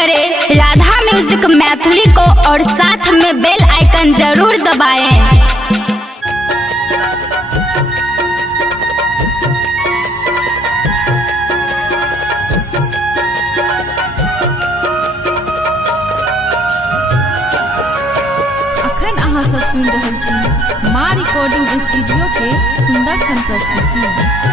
करें राधा म्यूजिक मैथिली को और साथ में बेल आइकन जरूर दबाएं। अहाँ सब सुन रहल छी माँ रिकॉर्डिंग स्टूडियो के सुंदर सन प्रस्तुति।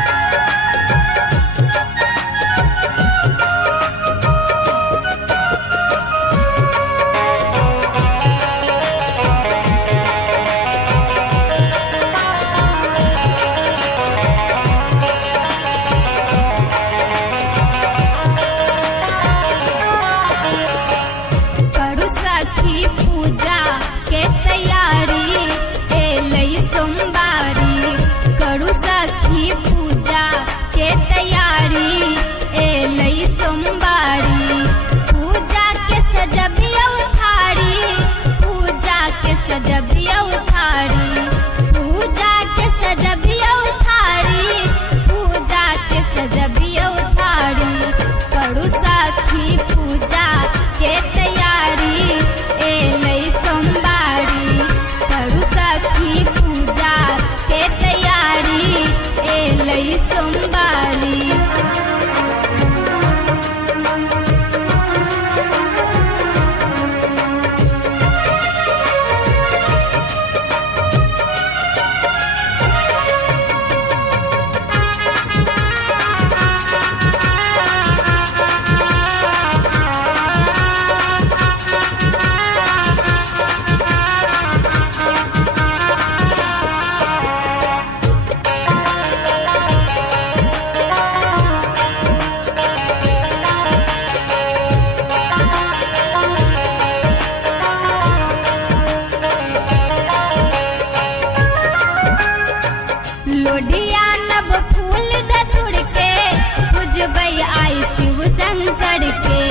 आई शिव शंकर के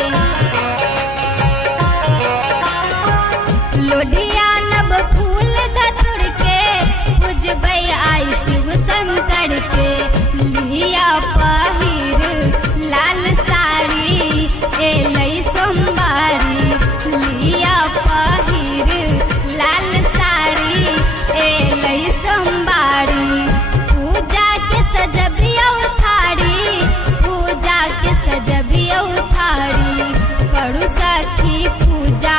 लोढ़िया नब फूल धतुर के पूजबै आई शिव शंकर के लिया पहिर लाल साड़ी एलै सोमवारी लिया पहिर लाल साड़ी एलै सोमवारी पूजा के सजबियौ थारी पूजा के सजबियौ थारी करू सखी पूजा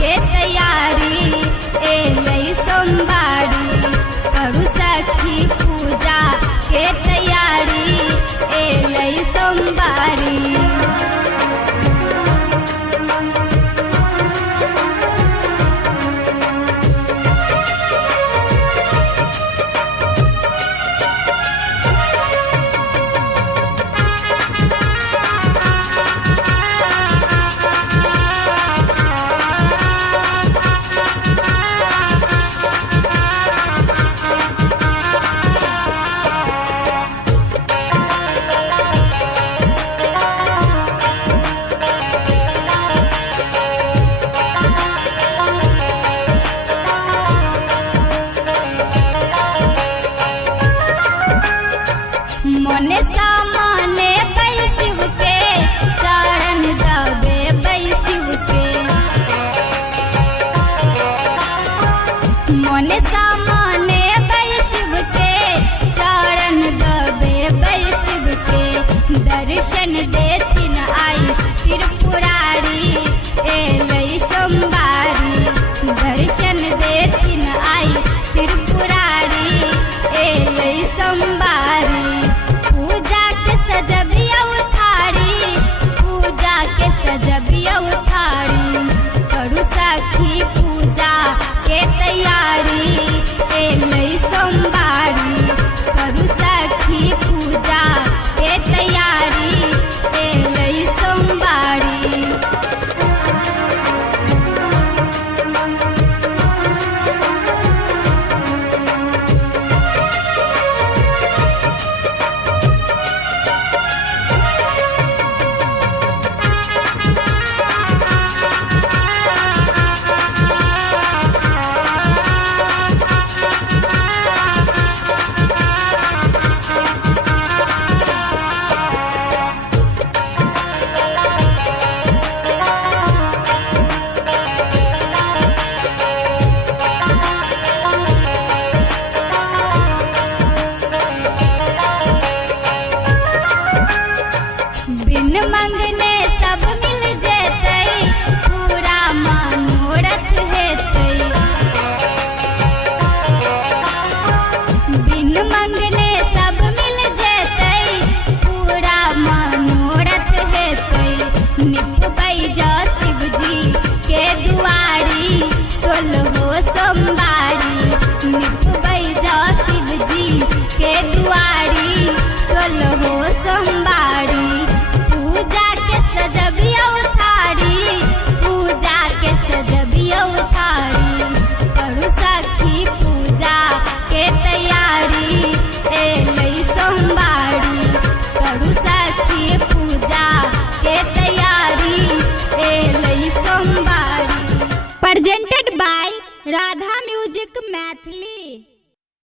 के तैयारी एलै सोमवारी करू सखी पूजा के तैयारी एलै सोमवारी। सब मिल जेतै पूरा मनोरथ हेतै बिन मंगने सब मिल जेतै पूरा मनोरथ हेतै निपबै जा शिवजी के दुआरी 16 सोमवारी निपबै जा शिवजी के दुआरी 16 सोमवारी पूजा के सजबियौ थारी पूजा के सजबियौ थारी करू सखी पूजा के तैयारी एलै सोमवारी करू सखी पूजा के तैयारी एलै सोमवारी। Presented by Radha music Maithili.